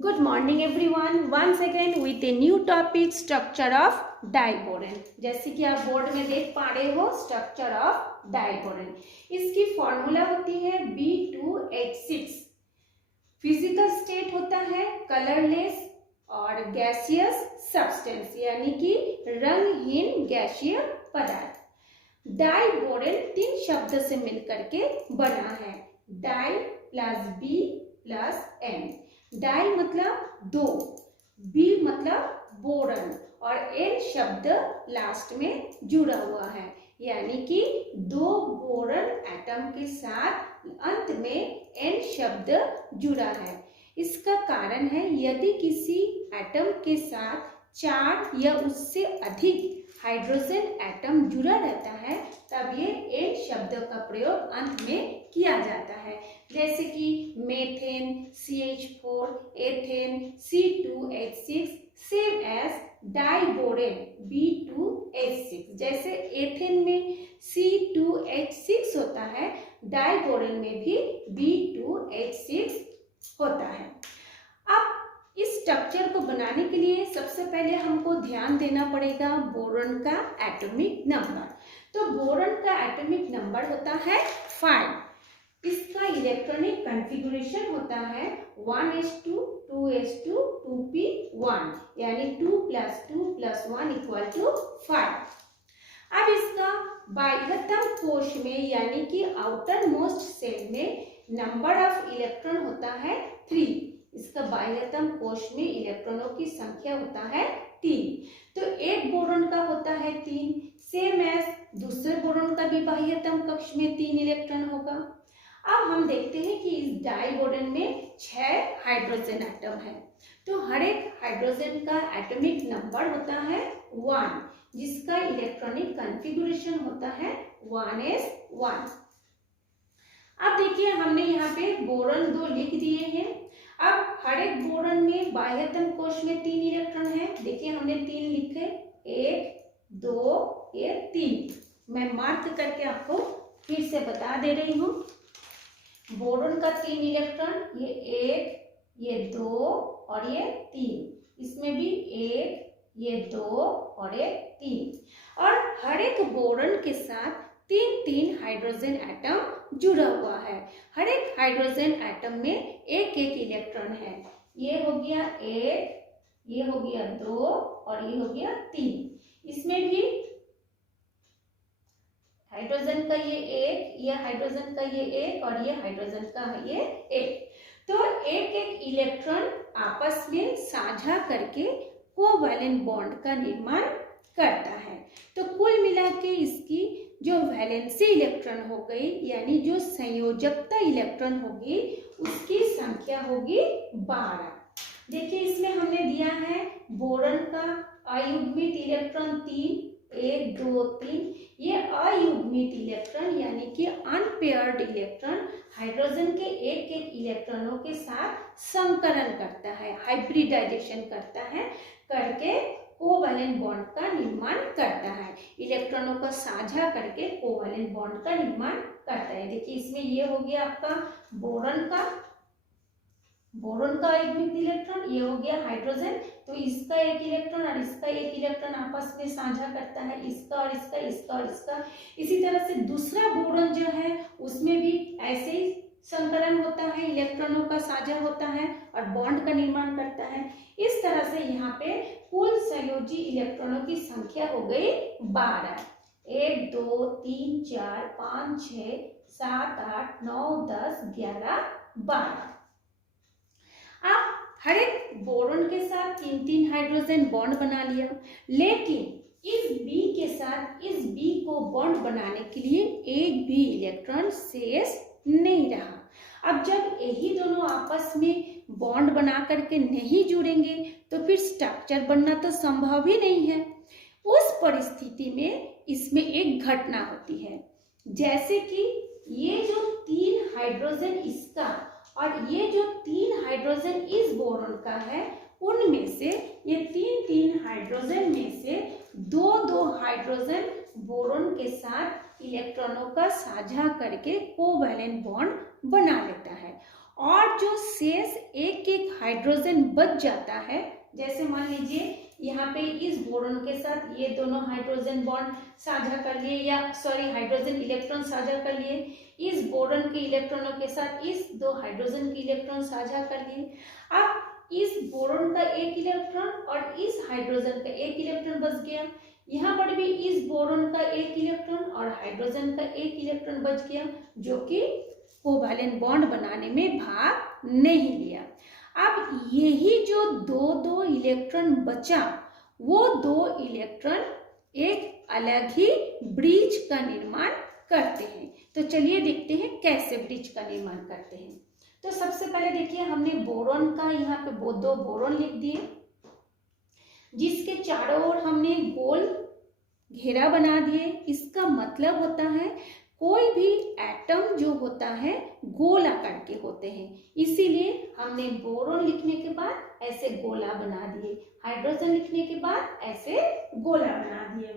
Good morning everyone. Once again with a new topic structure of diborane. जैसे कि आप board में देख पा रहे हो स्ट्रक्चर ऑफ डाइबोरेन। इसकी फॉर्मूला होती है B2H6। फिजिकल स्टेट होता है कलरलेस और गैसियस सब्सटेंस यानी कि रंगहीन गैसीय पदार्थ। डाइबोरेन 3 शब्द से मिलकर के बना है, di plus B plus N. Di मतलब दो, बी मतलब बोरन और एन शब्द लास्ट में जुड़ा हुआ है यानी कि दो बोरन एटम के साथ अंत में एन शब्द जुड़ा है। इसका कारण है यदि किसी एटम के साथ 4 या उससे अधिक हाइड्रोजन एटम जुड़ा रहता है तब ये एन शब्द का प्रयोग अंत में किया जाता है। जैसे कि methane CH4, ethane C2H6, same as diborane B2H6। जैसे एथेन में C2H6 होता है, डाइबोरेन में भी B2H6 होता है। अब इस स्ट्रक्चर को बनाने के लिए सबसे पहले हमको ध्यान देना पड़ेगा बोरॉन का एटॉमिक नंबर। तो बोरॉन का एटॉमिक नंबर होता है 5। इसका इलेक्ट्रॉनिक कॉन्फ़िगरेशन होता है 1s2 2s2 2p1 यानी 2 + 2 + 1 = 5। अब इसका बाह्यतम कोश में यानी कि आउटर मोस्ट सेल में नंबर ऑफ इलेक्ट्रॉन होता है 3। इसका बाह्यतम कोश में इलेक्ट्रॉनों की संख्या होता है 3। तो एक बोरॉन का होता है 3, सेम एज दूसरे बोरॉन का भी बाह्यतम कक्ष में 3 इलेक्ट्रॉन होगा। अब हम देखते हैं कि इस डाइबोरेन में 6 हाइड्रोजन एटम है। तो हर एक हाइड्रोजन का एटॉमिक नंबर होता है 1, जिसका इलेक्ट्रॉनिक कॉन्फ़िगरेशन होता है 1s1। अब देखिए हमने यहाँ पे बोरॉन 2 लिख दिए हैं। अब हर एक बोरॉन में बाह्यतम कोश में 3 इलेक्ट्रॉन है। देखिए हमने 3 लिखे, 1 2 ये 3। मैं मार्क करके आपको फिर से बता दे रही हूँ। बोरॉन का 3 इलेक्ट्रॉन, ये 1 ये 2 और ये 3। इसमें भी 1 ये 2 और ये 3। और हर एक बोरॉन के साथ 3 हाइड्रोजन एटम जुड़ा हुआ है। हर एक हाइड्रोजन एटम में एक इलेक्ट्रॉन है। ये हो गया 1, ये हो गया 2 और ये हो गया 3। इसमें भी हाइड्रोजन का ये 1, ये हाइड्रोजन का ये 1 और ये हाइड्रोजन का ये 1। तो एक इलेक्ट्रॉन आपस में साझा करके कोवैलेंट बॉन्ड का निर्माण करता है। तो कुल मिला के इसकी जो वैलेंसी इलेक्ट्रॉन हो गई यानी जो संयोजकता इलेक्ट्रॉन होगी उसकी संख्या होगी 12। देखिए इसमें हमने दिया है बोरॉन का अयुग्मित इलेक्ट्रॉन 3, 1 2 3। ये अयुग्मित इलेक्ट्रॉन यानी कि अनपेयर्ड इलेक्ट्रॉन हाइड्रोजन के एक इलेक्ट्रॉनों के साथ संकरण करता है, हाइब्रिडाइजेशन करता है, करके कोवैलेंट बॉन्ड का निर्माण करता है। इलेक्ट्रॉनों का साझा करके कोवैलेंट बॉन्ड का निर्माण करता है। देखिए इसमें ये हो गया आपका बोरॉन का अयुग्मित इलेक्ट्रॉन, ये हो गया हाइड्रोजन। तो इसका एक इलेक्ट्रॉन और इसका एक इलेक्ट्रॉन आपस में साझा करता है, इसका और इसका, इसका और इसका। इसी तरह से दूसरा बोरॉन जो है उसमें भी ऐसे ही संकरण होता है, इलेक्ट्रॉनों का साझा होता है और बॉन्ड का निर्माण करता है। इस तरह से यहाँ पे कुल संयोजी इलेक्ट्रॉनों की संख्या हो गई 12। 1 2 3 4 5 6 7 8 9 10 11 12। अब हर एक बोरॉन के साथ 3 हाइड्रोजन बॉन्ड बना लिया, लेकिन इस बी के साथ इस बी को बॉन्ड बनाने के लिए एक भी इलेक्ट्रॉन शेष नहीं रहा। अब जब यही दोनों आपस में बॉन्ड बना करके नहीं जुड़ेंगे तो फिर स्ट्रक्चर बनना तो संभव ही नहीं है। उस परिस्थिति में इसमें एक घटना होती है, जैसे कि ये जो 3 हाइड्रोजन इसका और ये जो 3 हाइड्रोजन इस बोरॉन का है, उनमें से ये 3 हाइड्रोजन में से 2 हाइड्रोजन बोरॉन के साथ इलेक्ट्रॉनों का साझा करके कोवैलेंट बॉन्ड बना लेता है और जो शेष एक एक हाइड्रोजन बच जाता है, जैसे मान लीजिए यहाँ पे इस बोरोन के साथ ये दोनों हाइड्रोजन बॉन्ड साझा कर लिए, या सॉरी हाइड्रोजन इलेक्ट्रॉन साझा कर लिए, इस बोरोन के इलेक्ट्रॉनों के साथ इस दो हाइड्रोजन के इलेक्ट्रॉन साझा कर लिए। अब इस बोरोन का एक इलेक्ट्रॉन और इस हाइड्रोजन का एक इलेक्ट्रॉन बच गया। यहाँ पर भी इस बोरोन का एक इलेक्ट्रॉन और हाइड्रोजन का एक इलेक्ट्रॉन बच गया, जो कि कोवैलेंट बॉन्ड बनाने में भाग नहीं लिया। अब यही जो दो दो इलेक्ट्रॉन बचा, वो दो इलेक्ट्रॉन एक अलग ही ब्रिज का निर्माण करते हैं। तो चलिए देखते हैं कैसे ब्रिज का निर्माण करते हैं। तो सबसे पहले देखिए, हमने बोरोन का यहाँ पे दो बोरोन लिख दिए, जिसके चारों ओर हमने गोल घेरा बना दिए। इसका मतलब होता है कोई भी एटम जो होता है गोल आकार के होते हैं, इसीलिए हमने बोरोन लिखने के बाद ऐसे गोला बना दिए, हाइड्रोजन लिखने के बाद ऐसे गोला बना दिए।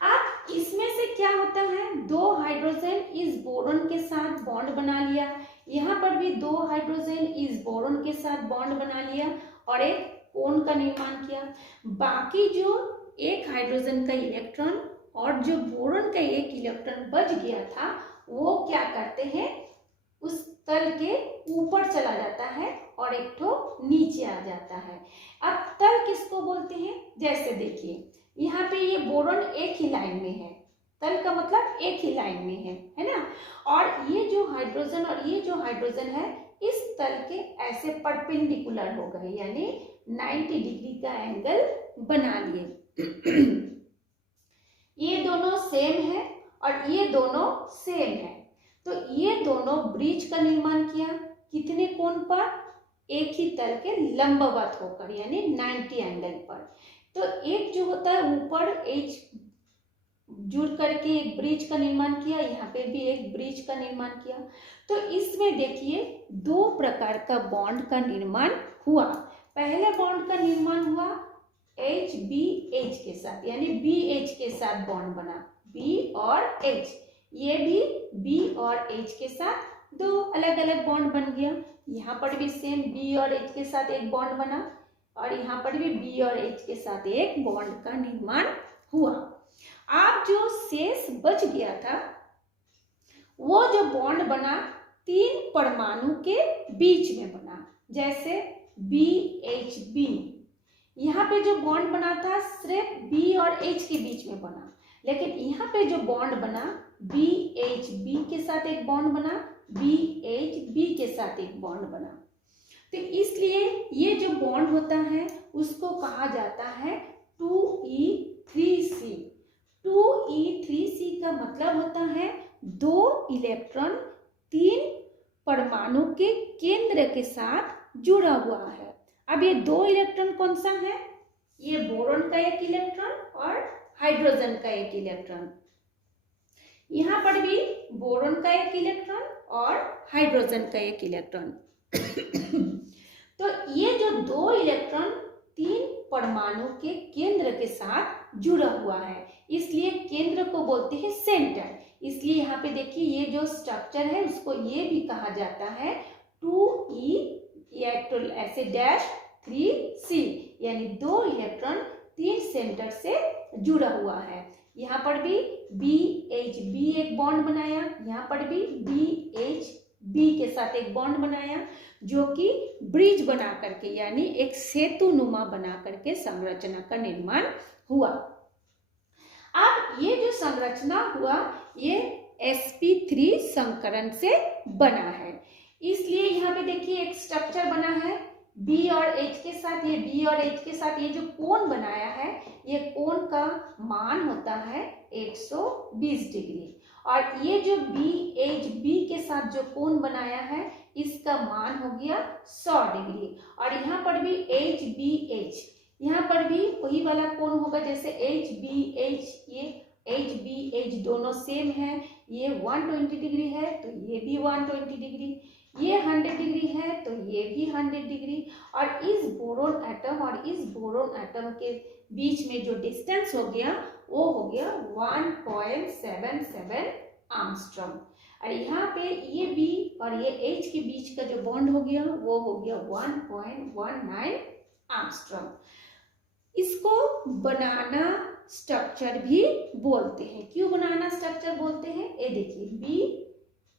अब इसमें से क्या होता है, दो हाइड्रोजन इस बोरोन के साथ बॉन्ड बना लिया, यहाँ पर भी दो हाइड्रोजन इस बोरोन के साथ बॉन्ड बना लिया और एक कोण का निर्माण किया। बाकी जो एक हाइड्रोजन का इलेक्ट्रॉन और जो बोरोन का एक इलेक्ट्रॉन बच गया था, वो क्या करते हैं, उस तल के ऊपर चला जाता है और एक ठो नीचे आ जाता है। अब तल किसको बोलते हैं, जैसे देखिए यहाँ पे ये बोरोन एक ही लाइन में है, तल का मतलब एक ही लाइन में है ना, और ये जो हाइड्रोजन और ये जो हाइड्रोजन है इस तल के ऐसे परपेंडिकुलर हो गए, यानी 90 डिग्री का एंगल बना लिए। ये दोनों सेम है और ये दोनों सेम है, तो ये दोनों ब्रिज का निर्माण किया कितने कोण पर, एक ही तल के लंबवत होकर, यानी 90 एंगल पर। तो एक जो होता है ऊपर एच जुड़ करके एक ब्रिज का निर्माण किया, यहाँ पे भी एक ब्रिज का निर्माण किया। तो इसमें देखिए दो प्रकार का बॉन्ड का निर्माण हुआ। पहले बॉन्ड का निर्माण हुआ HBH के साथ, यानी BH के साथ बॉन्ड बना, B और H, ये भी B और H के साथ दो अलग अलग बॉन्ड बन गया। यहाँ पर भी सेम B और H के साथ एक बॉन्ड बना और यहाँ पर भी B और H के साथ एक बॉन्ड का निर्माण हुआ। अब जो शेष बच गया था, वो जो बॉन्ड बना तीन परमाणु के बीच में बना, जैसे BHB। यहाँ पे जो बॉन्ड बना था सिर्फ B और H के बीच में बना, लेकिन यहाँ पे जो बॉन्ड बना BHB के साथ एक बॉन्ड बना, BHB के साथ एक बॉन्ड बना। तो इसलिए ये जो बॉन्ड होता है उसको कहा जाता है 2E3C। 2E3C का मतलब होता है दो इलेक्ट्रॉन तीन परमाणु के केंद्र के साथ जुड़ा हुआ है। अब ये दो इलेक्ट्रॉन कौन सा है, ये बोरोन का एक इलेक्ट्रॉन और हाइड्रोजन का एक इलेक्ट्रॉन। यहाँ पर भी बोरोन का एक इलेक्ट्रॉन और हाइड्रोजन का एक इलेक्ट्रॉन। तो ये जो दो इलेक्ट्रॉन तीन परमाणु के केंद्र के साथ जुड़ा हुआ है, इसलिए केंद्र को बोलते हैं सेंटर। इसलिए यहाँ पे देखिए ये जो स्ट्रक्चर है उसको ये भी कहा जाता है 2E ऐसे डैश 3C, यानी दो इलेक्ट्रॉन तीन सेंटर से जुड़ा हुआ है। यहाँ पर भी BHB एक बॉन्ड बनाया, यहाँ पर भी BHB के साथ एक बॉन्ड बनाया, जो कि ब्रिज बना करके, यानी एक सेतु नुमा बना करके संरचना का निर्माण हुआ। अब ये जो संरचना हुआ ये sp3 संकरण से बना है, इसलिए यहाँ पे देखिए एक स्ट्रक्चर बना है B और H के साथ। ये B और H के साथ ये जो कोण बनाया है, ये कोण का मान होता है 120 डिग्री, और ये जो BHB के साथ जो कोण बनाया है इसका मान हो गया 100 डिग्री। और यहाँ पर भी HBH, यहाँ पर भी वही वाला कोण होगा जैसे HBH। ये HBH दोनों सेम है, ये 120 डिग्री है तो ये भी 120 डिग्री, ये 100 डिग्री है तो ये भी 100 डिग्री। और इस बोरोन एटम और इस बोरोन एटम के बीच में जो डिस्टेंस हो गया वो हो गया 1.77 आर्मस्ट्रॉन्ग। और यहाँ पे ये बी और ये एच के बीच का जो बॉन्ड हो गया वो हो गया 1.19 एंगस्ट्रॉम। इसको बनाना स्ट्रक्चर भी बोलते हैं। क्यों बनाना स्ट्रक्चर बोलते हैं? ये देखिए बी,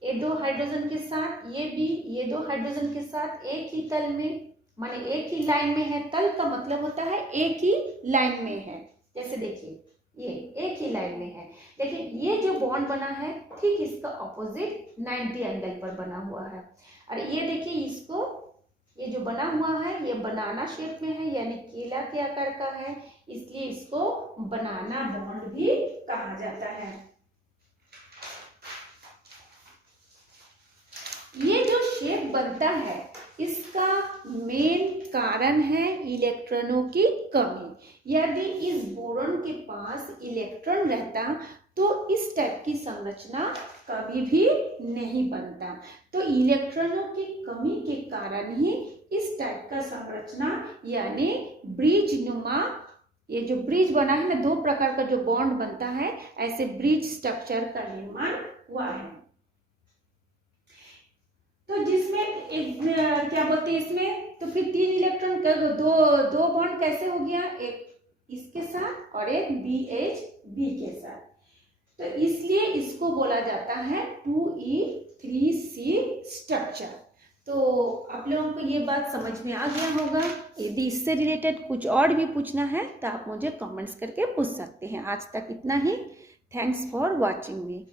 ये दो हाइड्रोजन के साथ, ये बी, ये दो हाइड्रोजन के साथ एक ही तल में, माने एक ही लाइन में है। तल का मतलब होता है एक ही लाइन में है। जैसे देखिए ये एक ही लाइन में है, लेकिन ये जो बॉन्ड बना है ठीक इसका ऑपोजिट 90 एंगल पर बना हुआ है। और ये देखिए इसको, ये जो बना हुआ है ये बनाना शेप में है, यानी केला के आकार का है, इसलिए इसको बनाना बॉन्ड भी कहा जाता है। ये जो शेप बनता है इसका मेन कारण है इलेक्ट्रॉनों की कमी। यदि इस बोरॉन के पास इलेक्ट्रॉन रहता तो इस टाइप की संरचना कभी भी नहीं बनता। तो इलेक्ट्रॉनों की कमी के कारण ही इस टाइप का संरचना यानी ब्रिज नुमा, ये जो ब्रिज बना है ना, दो प्रकार का जो बॉन्ड बनता है, ऐसे ब्रिज स्ट्रक्चर का निर्माण हुआ है। तो जिसमें एक क्या बोलते हैं इसमें, तो फिर 3 इलेक्ट्रॉन का दो बॉन्ड कैसे हो गया, एक इसके साथ और एक BH के साथ। तो इसलिए इसको बोला जाता है 2E3C स्ट्रक्चर। तो आप लोगों को ये बात समझ में आ गया होगा। यदि इससे रिलेटेड कुछ और भी पूछना है तो आप मुझे कमेंट्स करके पूछ सकते हैं। आज तक इतना ही। Thanks for watching me.